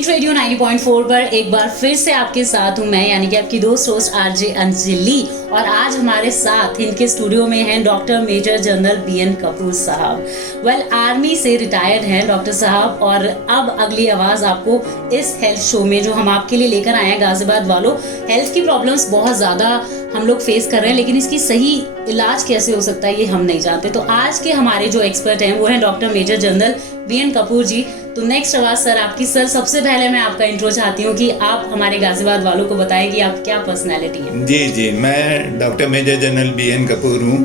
Radio 90.4 पर एक बार फिर से आपके साथ हूं मैं, यानी कि आपकी दोस्त होस्ट आरजे अंजलि। और आज हमारे साथ इनके स्टूडियो में हैं doctor major general BN Kapoor साहब। आर्मी से रिटायर्ड हैं डॉक्टर साहब, और अब अगली आवाज आपको इस हेल्थ शो में जो हम आपके लिए लेकर आए हैं गाजियाबाद वालों। हेल्थ की प्रॉब्लम्स बहुत ज़्यादा हम लोग फेस कर रहे हैं, लेकिन इसकी सही इलाज कैसे हो सकता है ये हम नहीं जानते। तो आज के हमारे जो एक्सपर्ट हैं वो हैं doctor major general BN Kapoor ji. तो नेक्स्ट आवाज सर आपकी। सर सबसे पहले मैं आपका इंट्रो चाहती हूँ कि आप हमारे गाजियाबाद वालों को बताएं कि आप क्या पर्सनैलिटी हैं। जी, मैं doctor major general BN Kapoor हूँ।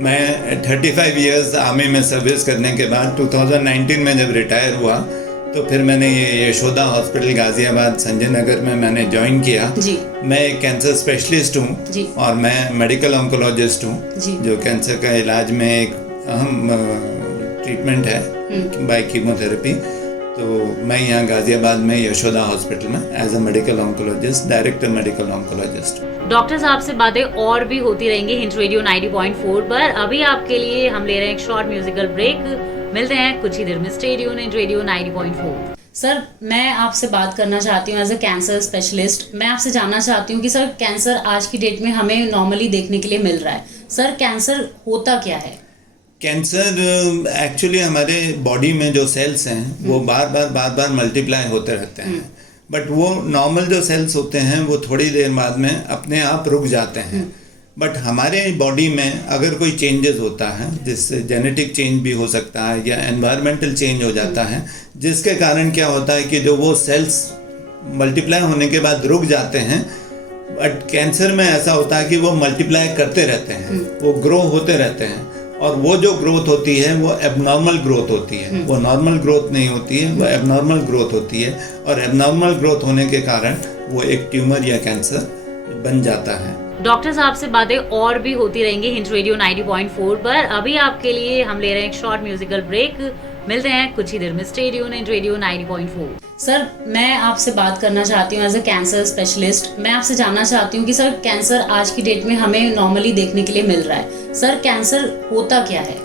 मैं 35 इयर्स आर्मी में सर्विस करने के बाद 2019 में जब रिटायर हुआ तो फिर मैंने ये यशोदा हॉस्पिटल गाजियाबाद संजय नगर में मैंने ज्वाइन किया जी। मैं एक कैंसर स्पेशलिस्ट हूँ और मैं मेडिकल ऑन्कोलॉजिस्ट हूँ, जो कैंसर का इलाज में एक अहम ट्रीटमेंट है बाय कीमोथेरेपी। तो मैं यहाँ गाजियाबाद में यशोदा हॉस्पिटल में as a medical oncologist, director medical oncologist. Doctor साहब से बातें और भी होती रहेंगी हिंट रेडियो 90.4 पर। अभी आपके लिए हम ले रहे हैं एक शॉर्ट म्यूजिकल ब्रेक। मिलते हैं कुछ ही देर में। Stay tuned in radio 90.4। Sir मैं आपसे बात करना चाहती हूँ एज अ कैंसर स्पेशलिस्ट। मैं आपसे जानना चाहती हूँ कि सर कैंसर आज की डेट में हमें नॉर्मली देखने के लिए मिल रहा है। सर कैंसर होता क्या है? कैंसर एक्चुअली हमारे बॉडी में जो सेल्स हैं वो बार बार मल्टीप्लाई होते रहते हैं, बट वो नॉर्मल जो सेल्स होते हैं वो थोड़ी देर बाद में अपने आप रुक जाते हैं। बट हमारे बॉडी में अगर कोई चेंजेस होता है, जिससे जेनेटिक चेंज भी हो सकता है या एनवायरमेंटल चेंज हो जाता है, जिसके कारण क्या होता है कि जो वो सेल्स मल्टीप्लाई होने के बाद रुक जाते हैं। बट कैंसर में ऐसा होता है कि वो मल्टीप्लाई करते रहते हैं, वो ग्रो होते रहते हैं, और वो जो ग्रोथ होती है वो एबनॉर्मल ग्रोथ होती है। वो नॉर्मल ग्रोथ नहीं होती है, वो एबनॉर्मल ग्रोथ होती है, और एबनॉर्मल ग्रोथ होने के कारण वो एक ट्यूमर या कैंसर बन जाता है। डॉक्टर साहब से बातें और भी होती रहेंगी हिंट रेडियो 90.4 पर। अभी आपके लिए हम ले रहे हैं एक शॉर्ट म्यूजिकल ब्रेक। मिलते हैं कुछ ही देर में। Stay tuned in radio 90.4। Sir मैं आपसे बात करना चाहती हूँ एज अ कैंसर स्पेशलिस्ट। मैं आपसे जानना चाहती हूँ कि सर कैंसर आज की डेट में हमें नॉर्मली देखने के लिए मिल रहा है। सर कैंसर होता क्या है?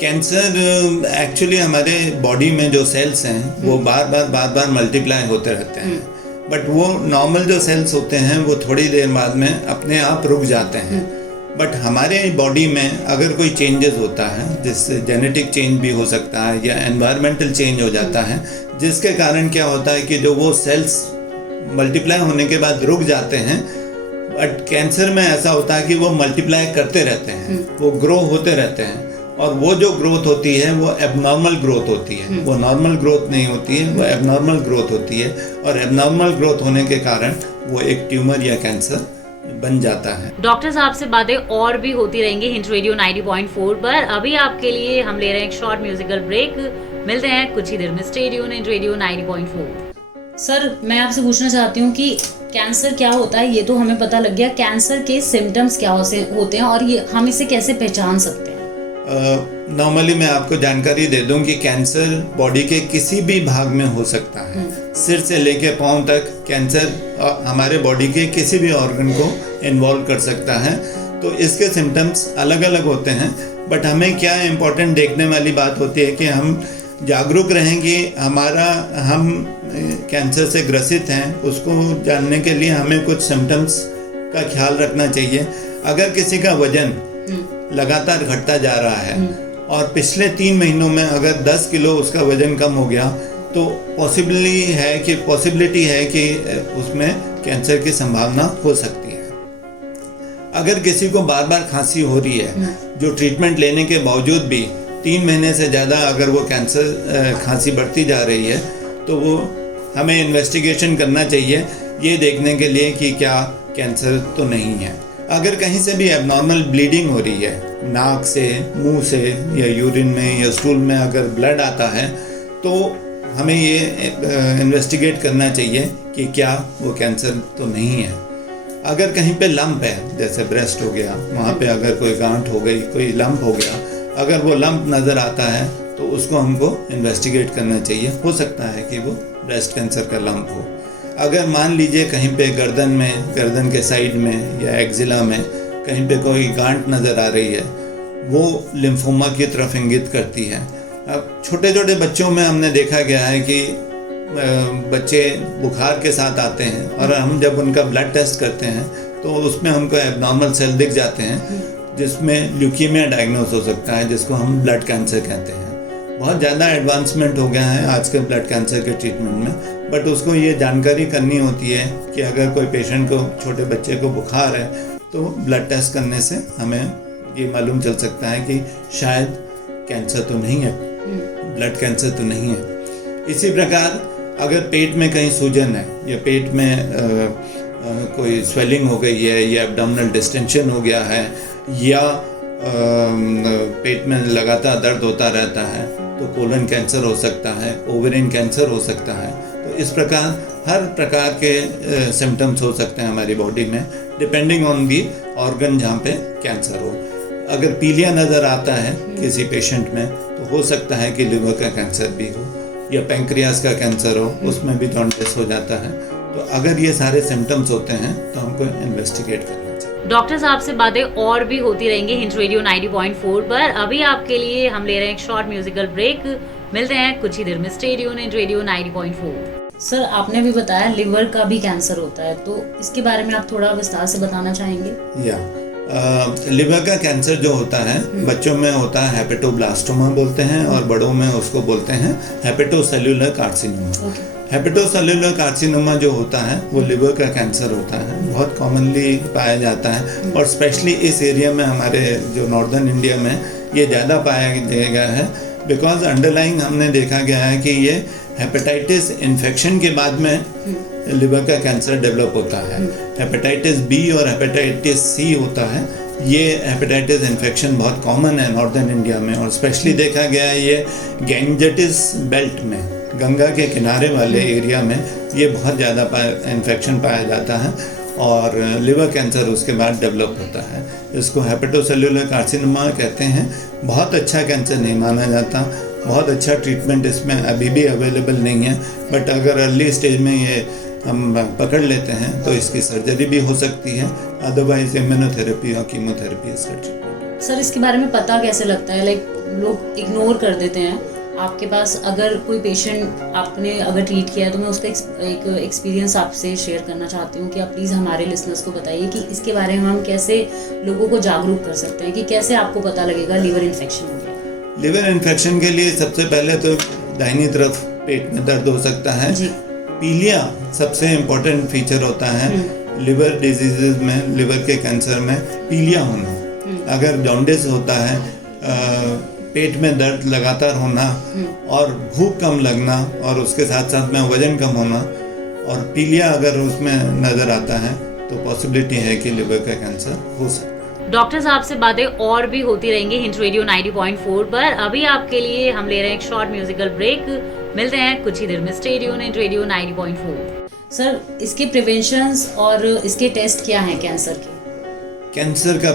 कैंसर एक्चुअली हमारे बॉडी में जो सेल्स हैं वो बार मल्टीप्लाई होते रहते हैं, बट वो नॉर्मल जो सेल्स होते हैं वो थोड़ी देर बाद में अपने आप रुक जाते हैं। बट हमारे बॉडी में अगर कोई चेंजेस होता है, जिससे जेनेटिक चेंज भी हो सकता है या एनवायरमेंटल चेंज हो जाता है, जिसके कारण क्या होता है कि जो वो सेल्स मल्टीप्लाई होने के बाद रुक जाते हैं। बट कैंसर में ऐसा होता है कि वो मल्टीप्लाई करते रहते हैं, वो ग्रो होते रहते हैं, और वो जो ग्रोथ होती है वो एबनॉर्मल ग्रोथ होती है। वो नॉर्मल ग्रोथ नहीं होती है, वो एबनॉर्मल ग्रोथ होती है, और एबनॉर्मल ग्रोथ होने के कारण वो एक ट्यूमर या कैंसर बन जाता है। डॉक्टर साहब से बातें और भी होती रहेंगी हिंट रेडियो 90.4 पर। अभी आपके लिए हम ले रहे हैं एक शॉर्ट म्यूजिकल ब्रेक। मिलते हैं कुछ ही देर में। Stay tuned in radio 90.4। Sir मैं आपसे पूछना चाहती हूँ कि कैंसर क्या होता है? ये तो हमें पता लग गया। कैंसर के सिम्टम्स क्या होते हैं और ये हम इसे कैसे पहचान सकते हैं? नॉर्मली मैं आपको जानकारी दे दूं कि कैंसर बॉडी के किसी भी भाग में हो सकता है। सिर से लेके पांव तक कैंसर हमारे बॉडी के किसी भी ऑर्गन को इन्वॉल्व कर सकता है। तो इसके सिम्टम्स अलग अलग होते हैं, बट हमें क्या इम्पोर्टेंट देखने वाली बात होती है कि हम जागरूक रहें कि हम कैंसर से ग्रसित हैं, उसको जानने के लिए हमें कुछ सिम्टम्स का ख्याल रखना चाहिए। अगर किसी का वजन लगातार घटता जा रहा है और पिछले 3 महीनों में अगर 10 किलो उसका वजन कम हो गया, तो पॉसिबिलिटी है कि उसमें कैंसर की संभावना हो सकती है। अगर किसी को बार बार खांसी हो रही है, जो ट्रीटमेंट लेने के बावजूद भी 3 महीने से ज़्यादा अगर वो खांसी बढ़ती जा रही है, तो वो हमें इन्वेस्टिगेशन करना चाहिए, ये देखने के लिए कि क्या कैंसर तो नहीं है। अगर कहीं से भी एबनॉर्मल ब्लीडिंग हो रही है, नाक से, मुंह से, या यूरिन में या स्टूल में अगर ब्लड आता है, तो हमें ये इन्वेस्टिगेट करना चाहिए कि क्या वो कैंसर तो नहीं है। अगर कहीं पे लंप है, जैसे ब्रेस्ट हो गया, वहाँ पे अगर कोई गांठ हो गई, कोई लंप हो गया, अगर वो लंप नज़र आता है तो उसको हमको इन्वेस्टिगेट करना चाहिए। हो सकता है कि वो ब्रेस्ट कैंसर का लंप हो। अगर मान लीजिए कहीं पे गर्दन के साइड में या एक्जिला में कहीं पे कोई गांठ नज़र आ रही है, वो लिम्फोमा की तरफ इंगित करती है। अब छोटे छोटे बच्चों में हमने देखा गया है कि बच्चे बुखार के साथ आते हैं और हम जब उनका ब्लड टेस्ट करते हैं तो उसमें हमको एबनॉर्मल सेल दिख जाते हैं जिसमें ल्यूकीमिया डायग्नोस हो सकता है, जिसको हम ब्लड कैंसर कहते हैं। बहुत ज़्यादा एडवांसमेंट हो गया है आज के ब्लड कैंसर के ट्रीटमेंट में, बट उसको ये जानकारी करनी होती है कि अगर कोई पेशेंट को, छोटे बच्चे को बुखार है तो ब्लड टेस्ट करने से हमें ये मालूम चल सकता है कि शायद कैंसर तो नहीं है, ब्लड कैंसर तो नहीं है। इसी प्रकार अगर पेट में कहीं सूजन है या पेट में कोई स्वेलिंग हो गई है या एब्डोमिनल डिस्टेंशन हो गया है या पेट में लगातार दर्द होता रहता है तो कोलन कैंसर हो सकता है, ओवेरियन कैंसर हो सकता है। तो इस प्रकार हर प्रकार के सिम्टम्स हो सकते हैं हमारी बॉडी में, डिपेंडिंग ऑन दी ऑर्गन जहाँ पे कैंसर हो। अगर पीलिया नज़र आता है किसी पेशेंट में तो हो सकता है कि लिवर का कैंसर भी हो या पैंक्रियास का कैंसर हो, उसमें भी जॉन्डिस हो जाता है। तो अगर ये सारे सिम्टम्स होते हैं तो हमको इन्वेस्टिगेट करना चाहिए। डॉक्टर साहब से बातें और भी होती रहेंगी हिंट रेडियो 90.4 पर। अभी आपके लिए हम ले रहे हैं एक शॉर्ट म्यूजिकल ब्रेक। मिलते हैं कुछ ही देर में। Stay tuned hint radio 90.4। Sir, आपने भी बताया लिवर का भी कैंसर होता है, तो इसके बारे में आप थोड़ा विस्तार से बताना चाहेंगे? लिवर का कैंसर जो होता है बच्चों में होता है हेपेटोब्लास्टोमा बोलते हैं और बड़ों में उसको बोलते हैं हेपेटोसेल्युलर कार्सिनोमा। हेपेटोसेल्युलर कार्सिनोमा जो होता है वो लिवर का कैंसर होता है, बहुत कॉमनली पाया जाता है और स्पेशली इस एरिया में, हमारे जो नॉर्दर्न इंडिया में ये ज़्यादा पाया गया है बिकॉज अंडरलाइंग हमने देखा गया है कि ये हेपेटाइटिस इन्फेक्शन के बाद में लिवर का कैंसर डेवलप होता है। हेपेटाइटिस बी और हेपेटाइटिस सी होता है। ये हेपेटाइटिस इन्फेक्शन बहुत कॉमन है नॉर्दर्न इंडिया में और स्पेशली देखा गया है ये गैंजेटिस बेल्ट में, गंगा के किनारे वाले एरिया में ये बहुत ज़्यादा इन्फेक्शन पाया जाता है और लिवर कैंसर उसके बाद डेवलप होता है। इसको हेपेटोसेल्युलर कार्सिनोमा कहते हैं। बहुत अच्छा कैंसर नहीं माना जाता, बहुत अच्छा ट्रीटमेंट इसमें अभी भी अवेलेबल नहीं है, बट अगर अर्ली स्टेज में ये हम पकड़ लेते हैं तो इसकी सर्जरी भी हो सकती है, अदरवाइज इम्यूनोथेरेपी और कीमोथेरेपी इसका ट्रीटमेंट। सर, इसके बारे में पता कैसे लगता है? लोग इग्नोर कर देते हैं। आपके पास अगर कोई पेशेंट आपने अगर ट्रीट किया है तो मैं उसका एक एक्सपीरियंस आपसे शेयर करना चाहती हूँ कि आप प्लीज़ हमारे लिसनर्स को बताइए कि इसके बारे में हम कैसे लोगों को जागरूक कर सकते हैं कि कैसे आपको पता लगेगा लिवर इन्फेक्शन हो गया। लिवर इन्फेक्शन के लिए सबसे पहले तो दाहिनी तरफ पेट में दर्द हो सकता है। पीलिया सबसे इम्पोर्टेंट फीचर होता है लिवर डिजीजेज में, लिवर के कैंसर में पीलिया होना। अगर जॉन्डिस होता है, पेट में दर्द लगातार होना और भूख कम लगना और उसके साथ साथ में वजन कम होना और पीलिया अगर उसमें नज़र आता है तो पॉसिबिलिटी है कि लिवर का कैंसर हो सकता है। डॉक्टर साहब से बातें और भी होती रहेंगी हिंट रेडियो 90.4 पर। अभी आपके लिए हम ले रहे हैं एक शॉर्ट म्यूजिकल ब्रेक। मिलते हैं कुछ ही देर में। Stay tuned hint radio 90.4। Sir, इसके प्रिवेंशंस और इसके टेस्ट क्या हैं कैंसर के? कैंसर का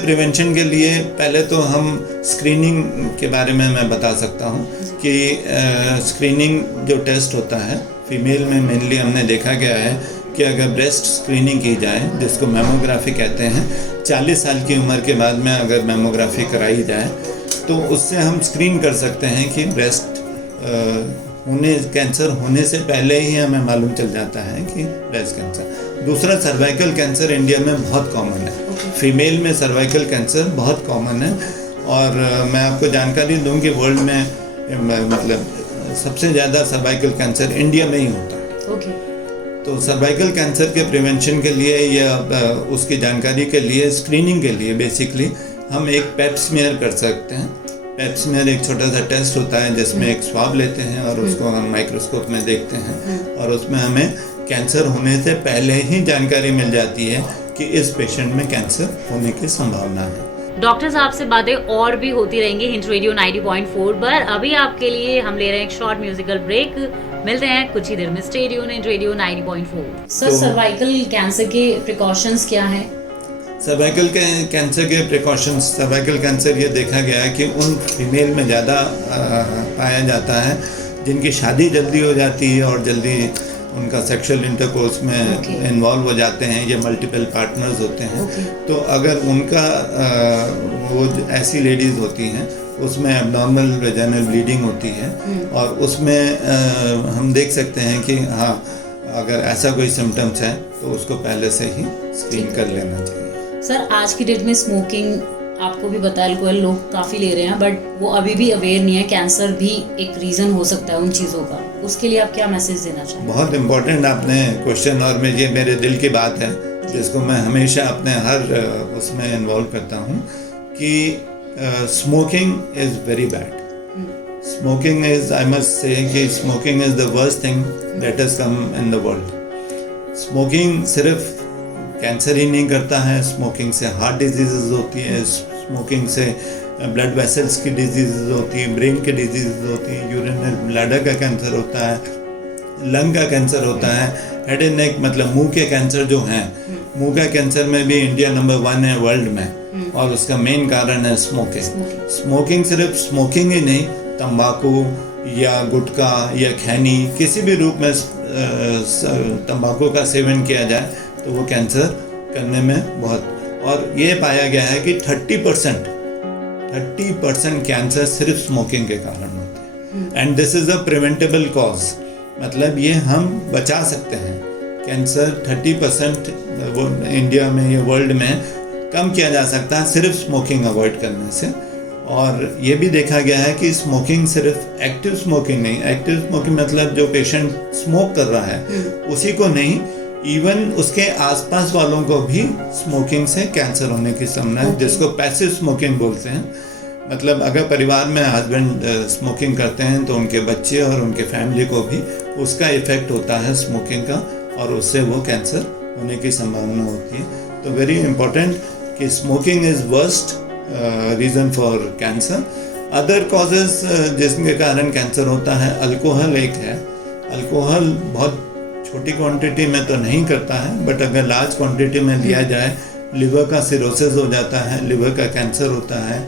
प्रिवेंशन के लिए पहले तो हम स्क्रीनिंग के बारे में मैं बता सकता हूँ कि स्क्रीनिंग जो टेस्ट होता है फीमेल में मेनली हमने देखा गया है कि अगर ब्रेस्ट स्क्रीनिंग की जाए, जिसको मेमोग्राफी कहते हैं, 40 साल की उम्र के बाद में अगर मेमोग्राफी कराई जाए तो उससे हम स्क्रीन कर सकते हैं कि ब्रेस्ट कैंसर होने से पहले ही हमें मालूम चल जाता है कि ब्रेस्ट कैंसर। दूसरा, सर्वाइकल कैंसर इंडिया में बहुत कॉमन है। फीमेल में सर्वाइकल कैंसर बहुत कॉमन है और मैं आपको जानकारी दूं कि वर्ल्ड में मतलब सबसे ज़्यादा सर्वाइकल कैंसर इंडिया में ही होता है। तो सर्वाइकल कैंसर के प्रिवेंशन के लिए या उसकी जानकारी के लिए, स्क्रीनिंग के लिए बेसिकली हम एक पेप स्मीयर कर सकते हैं। पेप स्मीयर एक छोटा सा टेस्ट होता है जिसमें एक स्वाब लेते हैं और उसको हम माइक्रोस्कोप में देखते हैं और उसमें हमें कैंसर होने से पहले ही जानकारी मिल जाती है कि इस पेशेंट में कैंसर होने की संभावना है। डॉक्टर साहब से बातें और भी होती रहेंगी हिंट रेडियो 90.4 पर। अभी आपके लिए हम ले रहे हैं एक शॉर्ट म्यूजिकल ब्रेक। मिलते हैं कुछ ही देर में। Stay tuned hint radio 90.4। Sir, cervical cancer के प्रिकॉशंस क्या हैं? सर्वाइकल कैंसर के प्रिकॉशंस, सर्वाइकल कैंसर ये देखा गया है कि उन फीमेल में ज़्यादा पाया जाता है जिनकी शादी जल्दी हो जाती है और जल्दी उनका सेक्सुअल इंटरकोर्स में इन्वॉल्व हो जाते हैं, ये मल्टीपल पार्टनर्स होते हैं। तो अगर उनका वो ऐसी लेडीज़ होती हैं उसमें एबनॉर्मल वेजाइनल ब्लीडिंग होती है और उसमें हम देख सकते हैं कि हाँ, अगर ऐसा कोई सिम्टम्स है तो उसको पहले से ही स्क्रीन कर लेना चाहिए। सर, आज की डेट में स्मोकिंग, आपको भी पता है, अल्कोहल लोग काफ़ी ले रहे हैं, बट वो अभी भी अवेयर नहीं है। कैंसर भी एक रीज़न हो सकता है उन चीज़ों का, उसके लिए आप क्या मैसेज देना चाहेंगे? बहुत इम्पोर्टेंट आपने क्वेश्चन, और ये मेरे दिल की बात है जिसको मैं हमेशा अपने हर उसमें इन्वॉल्व करता हूँ कि smoking is very bad. Smoking is, I must say कि smoking is the worst thing that has come in the world. Smoking सिर्फ कैंसर ही नहीं करता है, स्मोकिंग से हार्ट डिजीज़ होती है, स्मोकिंग से ब्लड वेसल्स की डिजीज़ होती है, ब्रेन की डिजीज़ होती है, यूरिनरी ब्लैडर का कैंसर होता है, लंग का कैंसर होता है, हेड एंड नेक, मतलब मुंह के कैंसर जो हैं, मुंह का कैंसर में भी इंडिया नंबर 1 है वर्ल्ड में, और उसका मेन कारण है स्मोकिंग। स्मोकिंग सिर्फ स्मोकिंग ही नहीं, तंबाकू या गुटखा या खैनी, किसी भी रूप में तंबाकू का सेवन किया जाए तो वो कैंसर करने में बहुत, और ये पाया गया है कि 30% कैंसर सिर्फ स्मोकिंग के कारण होते हैं। And this is a preventable cause, मतलब ये हम बचा सकते हैं। कैंसर 30% वो इंडिया में या वर्ल्ड में कम किया जा सकता है सिर्फ स्मोकिंग अवॉइड करने से। और ये भी देखा गया है कि स्मोकिंग सिर्फ एक्टिव स्मोकिंग नहीं, एक्टिव स्मोकिंग मतलब जो पेशेंट स्मोक कर रहा है उसी को नहीं, इवन उसके आसपास वालों को भी स्मोकिंग से कैंसर होने की संभावना है, जिसको पैसिव स्मोकिंग बोलते हैं। मतलब अगर परिवार में हस्बैंड स्मोकिंग करते हैं तो उनके बच्चे और उनके फैमिली को भी उसका इफेक्ट होता है स्मोकिंग का, और उससे वो कैंसर होने की संभावना होती है। तो वेरी इम्पोर्टेंट कि smoking is worst reason for cancer. Other causes जिसके कारण कैंसर होता है, अल्कोहल एक है। अल्कोहल बहुत छोटी क्वांटिटी में तो नहीं करता है, बट अगर लार्ज क्वांटिटी में लिया जाए, लिवर का सिरोसिस हो जाता है, लिवर का कैंसर होता है,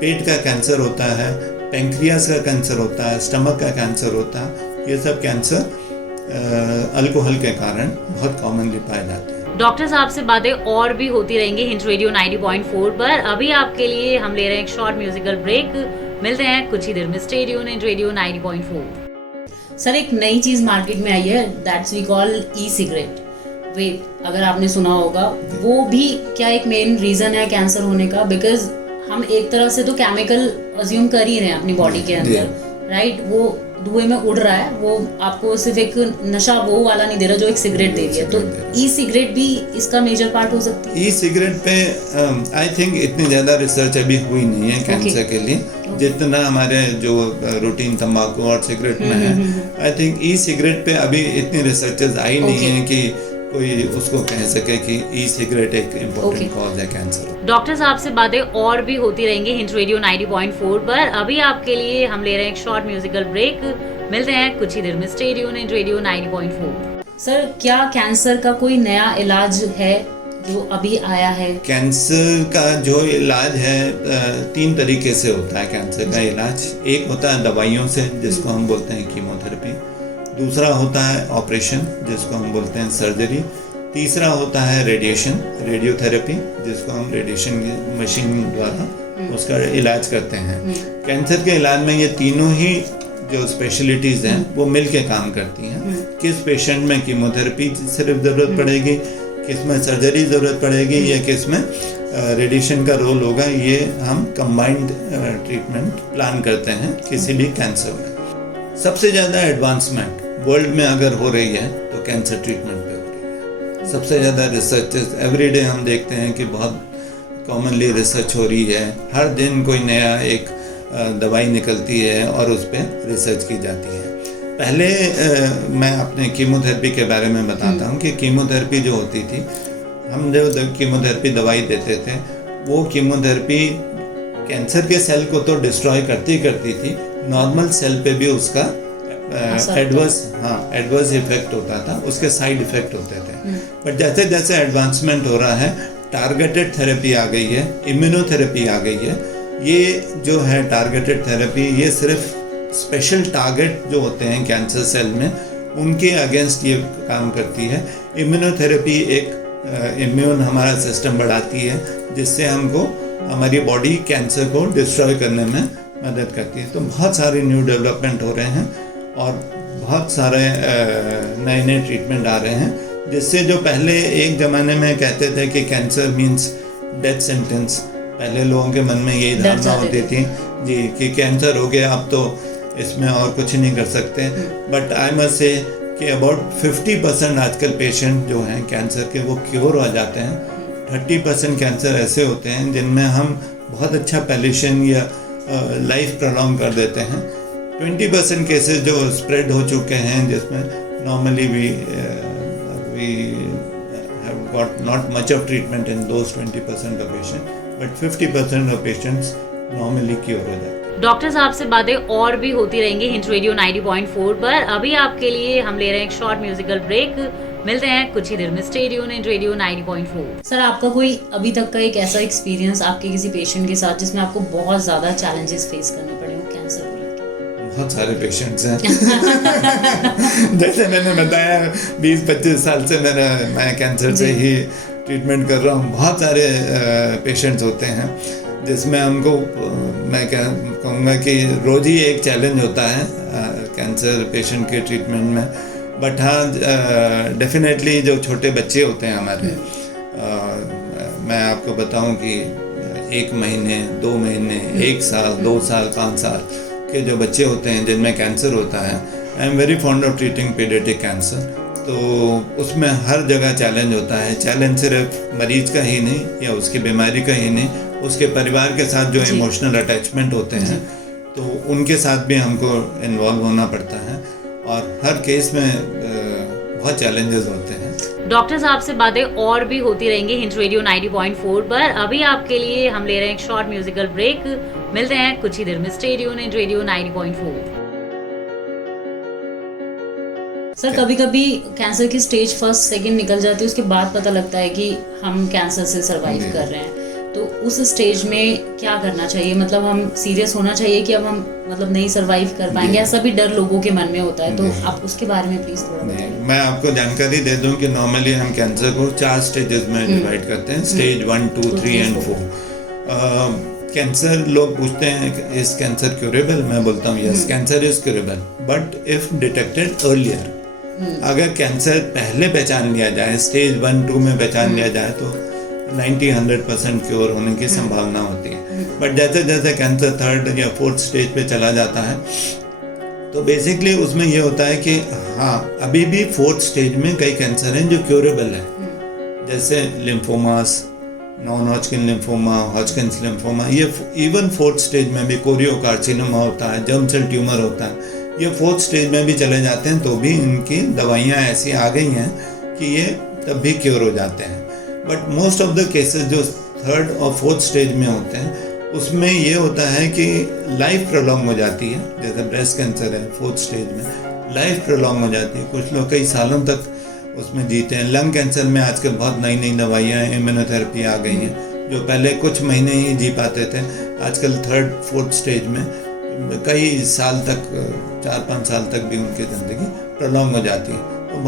पेट का कैंसर होता है, पेंक्रियास का कैंसर होता है, स्टमक का कैंसर होता है। ये सब कैंसर अल्कोहल के कारण बहुत कॉमनली पाए जाते हैं। डॉक्टर साहब से बातें और भी होती रहेंगी हिंट रेडियो 90.4 पर। अभी आपके लिए हम ले रहे हैं एक शॉर्ट म्यूजिकल ब्रेक। मिलते हैं कुछ ही देर में। Stay tuned hint radio 90.4। Sir, एक नई चीज मार्केट में आई है, that's we call e cigarette. Vape, अगर आपने सुना होगा, वो भी क्या एक मेन रीजन है कैंसर होने का? बिकॉज हम एक तरह से तो केमिकल अज्यूम कर ही रहे हैं अपनी बॉडी के अंदर, राइट? वो धुएं में उड़ रहा है, वो आपको सिर्फ एक नशा वो वाला नहीं दे रहा जो एक सिगरेट दे रही है। तो ई सिगरेट भी इसका मेजर पार्ट हो सकती है? ई सिगरेट पे आई थिंक इतनी ज़्यादा रिसर्च अभी हुई नहीं है कैंसर के लिए, जितना हमारे जो रूटीन तंबाकू और सिगरेट में है। आई थिंक ई सिगरेट पे अभी इतनी रिसर्चेस आई नहीं है कि कोई उसको कह सके कि ई सिगरेट एक इम्पोर्टेंट कॉज है कैंसर। डॉक्टर साहब से बातें और भी होती रहेंगी हिंट रेडियो 90.4 पर। अभी आपके लिए हम ले रहे हैं एक शॉर्ट म्यूजिकल ब्रेक। मिलते हैं कुछ ही देर में। Stay tuned hint radio 90.4। Sir, क्या कैंसर का कोई नया इलाज है जो अभी आया है? कैंसर का जो इलाज है 3 तरीके से होता है कैंसर का इलाज। एक होता है दवाइयों से, जिसको हम बोलते हैं कीमोथेरेपी। दूसरा होता है ऑपरेशन, जिसको हम बोलते हैं सर्जरी। तीसरा होता है रेडिएशन, रेडियोथेरेपी, जिसको हम रेडिएशन मशीन द्वारा उसका इलाज करते हैं। कैंसर के इलाज में ये तीनों ही जो स्पेशलिटीज़ हैं वो मिल के काम करती हैं। किस पेशेंट में कीमोथेरेपी सिर्फ ज़रूरत पड़ेगी, किस में सर्जरी ज़रूरत पड़ेगी, या किस में रेडिएशन का रोल होगा, ये हम कंबाइंड ट्रीटमेंट प्लान करते हैं किसी भी कैंसर में। सबसे ज़्यादा एडवांसमेंट वर्ल्ड में अगर हो रही है तो कैंसर ट्रीटमेंट पे हो रही है। सबसे ज़्यादा रिसर्चेस एवरी डे हम देखते हैं कि बहुत कॉमनली रिसर्च हो रही है। हर दिन कोई नया एक दवाई निकलती है और उस पर रिसर्च की जाती है। पहले मैं अपने कीमोथेरेपी के बारे में बताता हूँ कि कीमोथेरेपी जो होती थी, हम जो कीमोथेरेपी दवाई देते थे, वो कीमोथेरेपी कैंसर के सेल को तो डिस्ट्रॉय करती थी, नॉर्मल सेल पे भी उसका एडवर्स इफेक्ट होता था, उसके साइड इफेक्ट होते थे। पर जैसे जैसे एडवांसमेंट हो रहा है, टारगेटेड थेरेपी आ गई है, इम्यूनोथेरेपी आ गई है। ये जो है टारगेटेड थेरेपी, ये सिर्फ स्पेशल टारगेट जो होते हैं कैंसर सेल में, उनके अगेंस्ट ये काम करती है। इम्यूनोथेरेपी एक इम्यून हमारा सिस्टम बढ़ाती है, जिससे हमको हमारी बॉडी कैंसर को डिस्ट्रॉय करने में मदद करती है। तो बहुत सारे न्यू डेवलपमेंट हो रहे हैं और बहुत सारे नए नए ट्रीटमेंट आ रहे हैं, जिससे जो पहले एक ज़माने में कहते थे कि कैंसर मीन्स डेथ सेंटेंस, पहले लोगों के मन में यही धारणा होती थी जी कि कैंसर हो गया अब तो इसमें और कुछ नहीं कर सकते। बट आई मस्ट से कि अबाउट 50% आजकल पेशेंट जो हैं कैंसर के वो क्योर हो जाते हैं। 30% कैंसर ऐसे होते हैं जिनमें हम बहुत अच्छा पैलिएशन या लाइफ प्रोलॉन्ग कर देते हैं। 20% केसेस जो स्प्रेड हो चुके हैं जिसमें normally we have got not much of treatment in those 20% of patient, but 50% of patients normally cure हो जाते हैं। डॉक्टर साहब से बातें और भी होती रहेंगी हिंट रेडियो 90.4 पर। अभी आपके लिए हम ले रहे हैं एक शॉर्ट म्यूजिकल ब्रेक। मिलते हैं कुछ ही देर में। Stay tuned in radio 90.4। Sir, आपका कोई अभी तक का एक ऐसा एक्सपीरियंस आपके किसी पेशेंट के साथ जिसमें आपको बहुत ज्यादा चैलेंजेस फेस करने पड़े हो कैंसर को लेकर? बहुत सारे पेशेंट्स हैं जैसे मैंने बताया 20-25 साल से मैं कैंसर से ही ट्रीटमेंट कर रहा हूँ। बहुत सारे पेशेंट्स होते हैं जिसमें हमको मैं कहूँगा कि रोज़ ही एक चैलेंज होता है कैंसर पेशेंट के ट्रीटमेंट में। बट हाँ, डेफिनेटली जो छोटे बच्चे होते हैं हमारे, मैं आपको बताऊं कि 1 महीने 2 महीने 1 साल 2 साल 5 साल के जो बच्चे होते हैं जिनमें कैंसर होता है, I am very fond of treating paediatric cancer. तो उसमें हर जगह चैलेंज होता है। चैलेंज सिर्फ मरीज का ही नहीं या उसकी बीमारी का ही नहीं, उसके परिवार के साथ जो इमोशनल अटैचमेंट होते हैं तो उनके साथ भी हमको इन्वॉल्व होना पड़ता है और हर केस में बहुत चैलेंजेस होते हैं। डॉक्टर साहब से बातें और भी होती रहेंगी हिंट रेडियो 90.4 पर। अभी आपके लिए हम ले रहे हैं एक शॉर्ट म्यूजिकल ब्रेक। मिलते हैं कुछ ही देर में। Stay tuned in radio 90.4। Sir, कभी कभी कैंसर की स्टेज 1st 2nd निकल जाती है, उसके बाद पता लगता है कि हम कैंसर से सरवाइव कर रहे हैं। तो उस स्टेज में क्या करना चाहिए? मतलब हम सीरियस होना चाहिए कि अब हम मतलब नहीं सरवाइव कर पाएंगे, ऐसा भी डर लोगों के मन में होता है। तो आप उसके बारे में प्लीज थोड़ा बताइए। मैं आपको जानकारी दे दूं कि नॉर्मली हम कैंसर को 4 स्टेजेस में डिवाइड करते हैं, स्टेज 1, 2, 3 एंड 4। कैंसर लोग पूछते हैं इज कैंसर क्यूरेबल? मैं बोलता हूँ yes, cancer is curable but if detected earlier. अगर कैंसर पहले पहचान लिया जाए, स्टेज 1, 2 में पहचान लिया जाए तो 90-100% क्योर होने की संभावना होती है। बट जैसे जैसे कैंसर 3rd या 4th स्टेज पे चला जाता है तो बेसिकली उसमें ये होता है कि हाँ, अभी भी 4th स्टेज में कई कैंसर हैं जो क्योरेबल है, जैसे lymphomas, non Hodgkin lymphoma, Hodgkin's lymphoma. ये इवन 4th स्टेज में भी कोरियोकार्सिनोमा होता है, जर्म सेल ट्यूमर होता है, ये 4th स्टेज में भी चले जाते हैं तो भी इनकी दवाइयाँ ऐसी आ गई हैं कि ये तब भी क्योर हो जाते हैं। But most of the cases जो 3rd और 4th स्टेज में होते हैं उसमें ये होता है कि लाइफ प्रोलॉन्ग हो जाती है। जैसे ब्रेस्ट कैंसर है 4th स्टेज में, लाइफ प्रोलॉन्ग हो जाती है, कुछ लोग कई सालों तक उसमें जीते हैं। लंग कैंसर में आजकल बहुत नई नई दवाइयाँ, इम्यूनोथेरेपी आ गई हैं जो पहले कुछ महीने ही जी पाते थे, आजकल 3rd 4th स्टेज में कई साल तक, 4-5 साल तक भी उनकी ज़िंदगी प्रोलॉन्ग हो जाती है। तो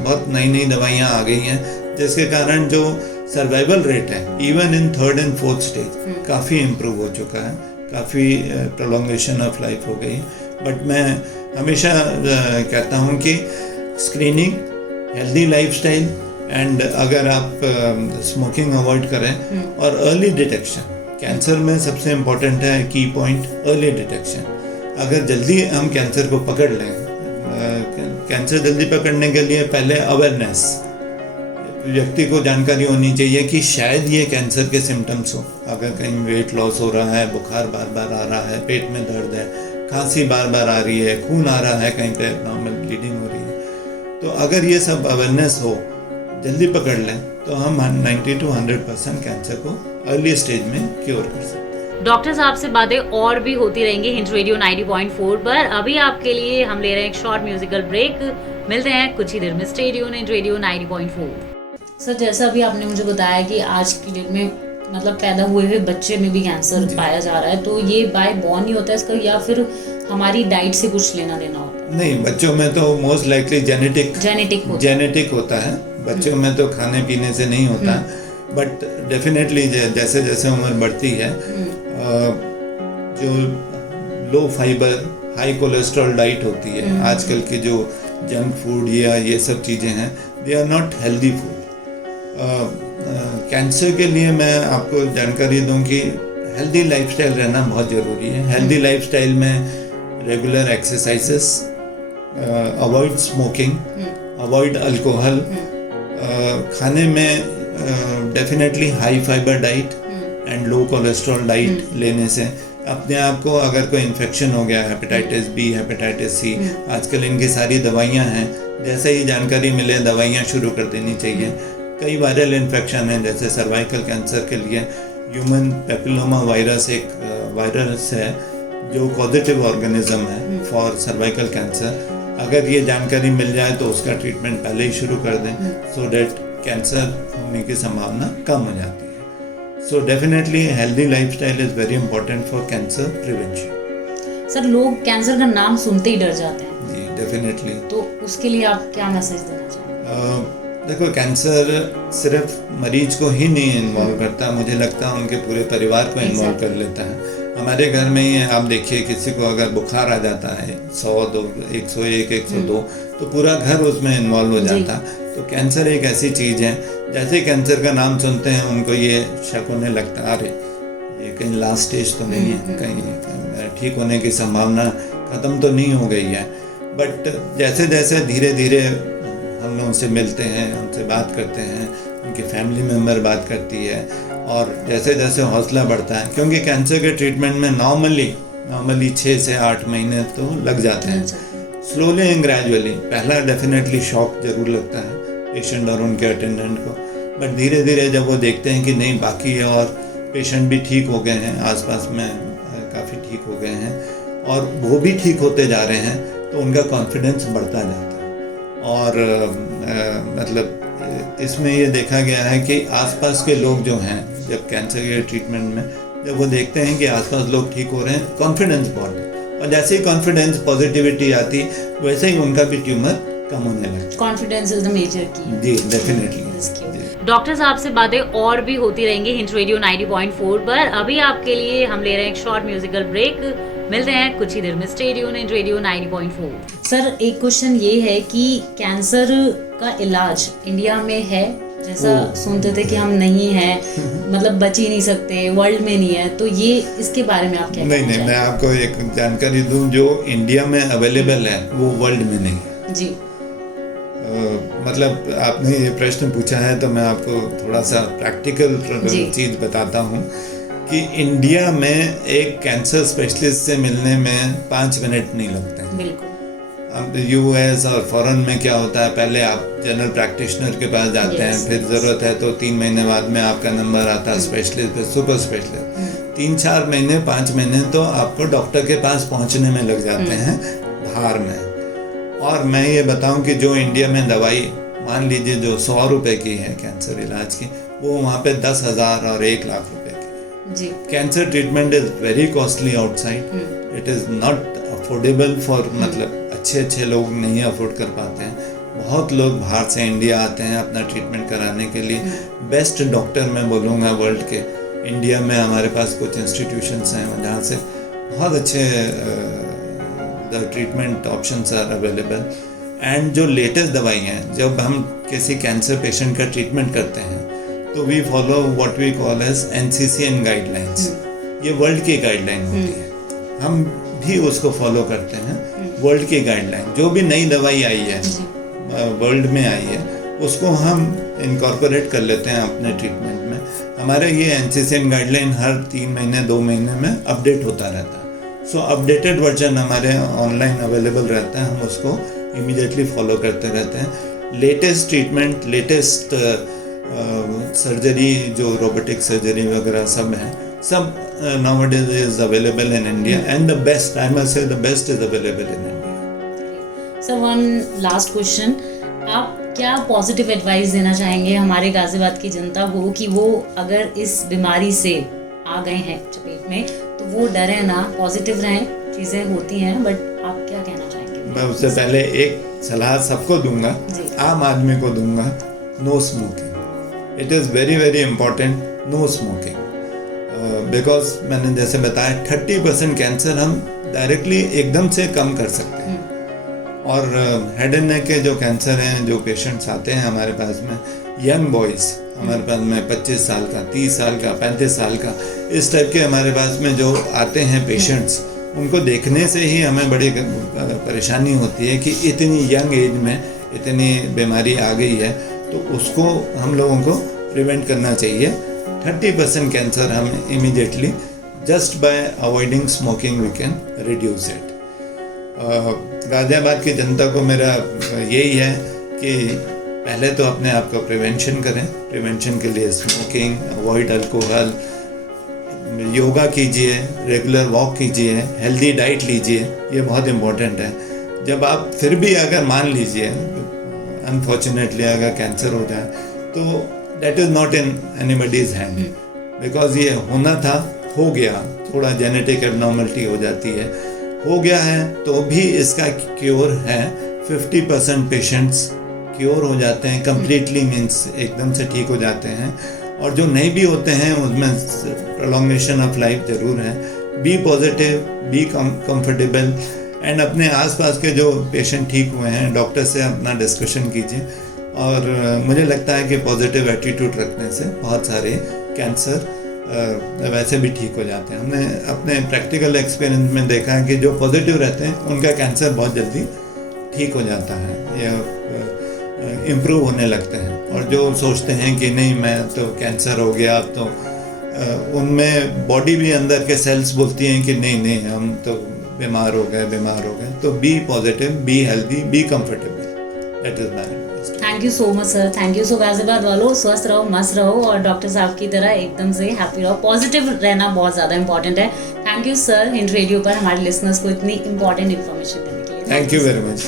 बहुत नई नई दवाइयाँ आ गई हैं जिसके कारण जो सर्वाइवल रेट है even in 3rd and 4th stage काफ़ी इम्प्रूव हो चुका है, काफ़ी प्रोलॉन्गेशन ऑफ लाइफ हो गई। बट मैं हमेशा कहता हूँ कि स्क्रीनिंग, हेल्दी लाइफस्टाइल एंड अगर आप स्मोकिंग अवॉइड करें और अर्ली डिटेक्शन, कैंसर में सबसे इम्पोर्टेंट है की पॉइंट अर्ली डिटेक्शन। अगर जल्दी हम कैंसर को पकड़ लें, कैंसर जल्दी पकड़ने के लिए पहले अवेयरनेस, व्यक्ति को जानकारी होनी चाहिए कि शायद ये कैंसर के सिम्टम्स हो। अगर कहीं वेट लॉस हो रहा है, बुखार बार बार आ रहा है, पेट में दर्द है, खांसी बार बार आ रही है, खून आ रहा है, कहीं पे नॉर्मल ब्लीडिंग हो रही है, तो अगर ये सब अवेयरनेस हो, जल्दी पकड़ लें तो हम 90-100% कैंसर को अर्ली स्टेज में क्योर कर सकते हैं। डॉक्टर साहब से बातें और भी होती रहेंगी हिंट रेडियो 90.4 पर। अभी आपके लिए हम ले रहे हैं एक शॉर्ट म्यूजिकल ब्रेक। मिलते हैं कुछ ही देर में। Stay tuned in radio 90.4। Sir, जैसा अभी आपने मुझे बताया कि आज की डेट में मतलब पैदा हुए हुए बच्चे में भी कैंसर पाया जा रहा है, तो ये बाय बॉर्न ही होता है इसका या फिर हमारी डाइट से कुछ लेना देना होता है? नहीं, बच्चों में तो मोस्ट लाइकली जेनेटिक होता है। बच्चों में तो खाने पीने से नहीं होता है, बट डेफिनेटली जैसे जैसे उम्र बढ़ती है जो लो फाइबर हाई कोलेस्ट्रॉल डाइट होती है, आजकल के जो जंक फूड या ये सब चीज़ें हैं, they are not healthy food. Cancer के लिए मैं आपको जानकारी दूं कि हेल्दी लाइफस्टाइल रहना बहुत ज़रूरी है। हेल्दी लाइफस्टाइल में regular exercises, avoid smoking, avoid alcohol, खाने में definitely high fibre diet and low cholesterol diet लेने से अपने आप को, अगर कोई इन्फेक्शन हो गया, हेपेटाइटिस बी, हेपेटाइटिस सी, आजकल इनकी सारी दवाइयां हैं, जैसे ही जानकारी मिले दवाइयां शुरू कर देनी चाहिए। कई वायरल इन्फेक्शन हैं, जैसे सर्वाइकल कैंसर के लिए ह्यूमन पेपिलोमा वायरस एक वायरस है जो पॉजिटिव ऑर्गेनिज्म है फॉर सर्वाइकल कैंसर। अगर ये जानकारी मिल जाए तो उसका ट्रीटमेंट पहले ही शुरू कर दें, सो डैट कैंसर होने की संभावना कम हो जाती है। So definitely healthy lifestyle is very important for cancer prevention. Sir, लोग कैंसर का नाम सुनते ही डर जाते हैं। जी, डेफिनेटली। तो उसके लिए आप क्या मैसेज देना चाहेंगे? देखो, कैंसर सिर्फ मरीज को ही नहीं इन्वॉल्व करता, मुझे लगता है उनके पूरे परिवार को इन्वॉल्व कर लेता है। हमारे घर में ही आप देखिए, किसी को अगर बुखार आ जाता है 100, 101, 102, तो पूरा घर उसमें इन्वॉल्व हो जाता है। तो कैंसर एक ऐसी चीज़ है, जैसे ही कैंसर का नाम सुनते हैं उनको ये शक होने लगता है, अरे ये कहीं लास्ट स्टेज तो नहीं है, कहीं ठीक होने की संभावना ख़त्म तो नहीं हो गई है। बट जैसे जैसे धीरे धीरे हम लोग उनसे मिलते हैं, उनसे बात करते हैं, उनकी फैमिली मेम्बर बात करती है, और जैसे जैसे हौसला बढ़ता है, क्योंकि कैंसर के ट्रीटमेंट में नॉर्मली 6 से 8 महीने तो लग जाते हैं, स्लोली एंड ग्रेजुअली। पहला डेफिनेटली शॉक जरूर लगता है पेशेंट और उनके अटेंडेंट को, बट धीरे धीरे जब वो देखते हैं कि नहीं, बाकी है और पेशेंट भी ठीक हो गए हैं, आसपास में काफ़ी ठीक हो गए हैं और वो भी ठीक होते जा रहे हैं, तो उनका कॉन्फिडेंस बढ़ता जाता है। और मतलब इसमें ये देखा गया है कि आसपास के लोग जो हैं, जब कैंसर के ट्रीटमेंट में जब वो देखते हैं कि आसपास लोग ठीक हो रहे हैं, कॉन्फिडेंस बढ़ता, और जैसे ही कॉन्फिडेंस पॉजिटिविटी आती, वैसे ही उनका भी ट्यूमर कम होने लगता। कॉन्फिडेंस इज द मेजर की। जी, डेफिनेटली। डॉक्टर साहब से बातें और भी होती रहेंगी हिंट रेडियो 90.4 पर। अभी आपके लिए हम ले रहे हैं एक शॉर्ट म्यूजिकल ब्रेक। मिलते हैं कुछ ही देर में। Stay tuned in radio 90.4। Sir, एक क्वेश्चन ये है कि कैंसर का इलाज इंडिया में है? जैसा सुनते थे कि हम नहीं है, मतलब बच ही नहीं सकते, वर्ल्ड में नहीं है, तो ये इसके बारे में आप क्या कहना चाहेंगे? नहीं, मैं आपको एक जानकारी दूं, जो इंडिया में अवेलेबल है वो वर्ल्ड में नहीं है। जी। मतलब आपने ये प्रश्न पूछा है तो मैं आपको थोड़ा सा प्रैक्टिकल चीज़ बताता हूँ कि इंडिया में एक कैंसर स्पेशलिस्ट से मिलने में 5 मिनट नहीं लगते हैं। बिल्कुल। अब यूएस और फॉरेन में क्या होता है, पहले आप जनरल प्रैक्टिशनर के पास जाते हैं, फिर ज़रूरत है तो 3 महीने बाद में आपका नंबर आता है स्पेशलिस्ट पे, सुपर स्पेशलिस्ट। 3-4 महीने 5 महीने तो आपको डॉक्टर के पास पहुँचने में लग जाते हैं बाहर में। और मैं ये बताऊं कि जो इंडिया में दवाई मान लीजिए जो 100 रुपए की है कैंसर इलाज की, वो वहाँ पे 10,000 और 1 लाख रुपए की जी। Cancer treatment is very costly outside, it is not affordable for, मतलब अच्छे लोग नहीं अफोर्ड कर पाते हैं। बहुत लोग बाहर से इंडिया आते हैं अपना ट्रीटमेंट कराने के लिए। बेस्ट डॉक्टर मैं बोलूँगा वर्ल्ड के, इंडिया में हमारे पास कुछ इंस्टीट्यूशंस हैं जहाँ से बहुत अच्छे the treatment options are available. And जो लेटेस्ट दवाई हैं, जब हम किसी कैंसर पेशेंट का ट्रीटमेंट करते हैं तो we follow what we call as NCCN guidelines. ये वर्ल्ड की गाइडलाइन होती है, हम भी उसको फॉलो करते हैं। वर्ल्ड की गाइडलाइन, जो भी नई दवाई आई है वर्ल्ड में आई है, उसको हम इनकॉर्पोरेट कर लेते हैं अपने ट्रीटमेंट में। हमारे ये NCCN गाइडलाइन हर 3 महीने 2 महीने में अपडेट होता रहता है। सो अपडेटेड वर्जन हमारे ऑनलाइन अवेलेबल रहता है, हम उसको इमीडिएटली फॉलो करते रहते हैं। लेटेस्ट ट्रीटमेंट, लेटेस्ट सर्जरी, जो रोबोटिक सर्जरी वगैरह सब है, सब nowadays is available in India and the best, I must say the best is available in India. So one last question, आप क्या पॉजिटिव एडवाइस देना चाहेंगे हमारे गाजियाबाद की जनता को कि वो अगर इस बीमारी से आ गए हैं चपेट में तो वो डरे ना, पॉजिटिव रहें, चीज़ें होती हैं, बट आप क्या कहना चाहेंगे? मैं उससे पहले एक सलाह सबको दूंगा, आम आदमी को दूंगा, no smoking. It is very very important, no smoking. Because मैंने जैसे बताया 30% कैंसर हम डायरेक्टली एकदम से कम कर सकते हैं। और हेड एंड नेक के जो कैंसर हैं, जो पेशेंट्स आते हैं हमारे पास में, यंग बॉयज़ हमारे पास में 25 साल का, 30 साल का, 35 साल का, इस टाइप के हमारे पास में जो आते हैं पेशेंट्स, उनको देखने से ही हमें बड़ी परेशानी होती है कि इतनी यंग एज में इतनी बीमारी आ गई है, तो उसको हम लोगों को प्रिवेंट करना चाहिए। 30% कैंसर हम immediately just by avoiding smoking we can reduce it. Ghaziabad की जनता को मेरा यही है कि पहले तो अपने आप का प्रिवेंशन करें। प्रिवेंशन के लिए स्मोकिंग, अवॉइड अल्कोहल, योगा कीजिए, रेगुलर वॉक कीजिए, हेल्दी डाइट लीजिए, ये बहुत इम्पोर्टेंट है। जब आप फिर भी अगर मान लीजिए अनफॉर्चुनेटली अगर कैंसर हो जाए, तो that is not in anybody's hand, because ये होना था, हो गया, थोड़ा जेनेटिक एबनॉर्मलिटी हो जाती है, हो गया है, तो भी इसका क्योर है। 50% पेशेंट्स क्योर हो जाते हैं कंप्लीटली, मीन्स एकदम से ठीक हो जाते हैं। और जो नहीं भी होते हैं उसमें प्रोलॉन्गेशन ऑफ लाइफ ज़रूर है। Be positive, be comfortable, and अपने आसपास के जो पेशेंट ठीक हुए हैं डॉक्टर से अपना डिस्कशन कीजिए। और मुझे लगता है कि पॉजिटिव एटीट्यूड रखने से बहुत सारे कैंसर वैसे भी ठीक हो जाते हैं। हमने अपने प्रैक्टिकल एक्सपीरियंस में देखा है कि जो पॉजिटिव रहते हैं उनका कैंसर बहुत जल्दी ठीक हो जाता है या इम्प्रूव होने लगते हैं। और जो सोचते हैं कि नहीं मैं तो कैंसर हो गया, तो उनमें बॉडी भी अंदर के सेल्स बोलती हैं कि नहीं नहीं हम तो बीमार हो गए। तो be positive, be healthy, be comfortable, that is my advice. Thank you so much sir, thank you so. Ghaziabad वालों, स्वस्थ रहो, मस्त रहो और डॉक्टर साहब की तरह एकदम से हैप्पी रहो। पॉजिटिव रहना बहुत ज़्यादा इंपॉर्टेंट है। Thank you sir, hint radio पर हमारे लिसनर्स को इतनी इंपॉर्टेंट इन्फॉर्मेशन देने के लिए। Thank you very much.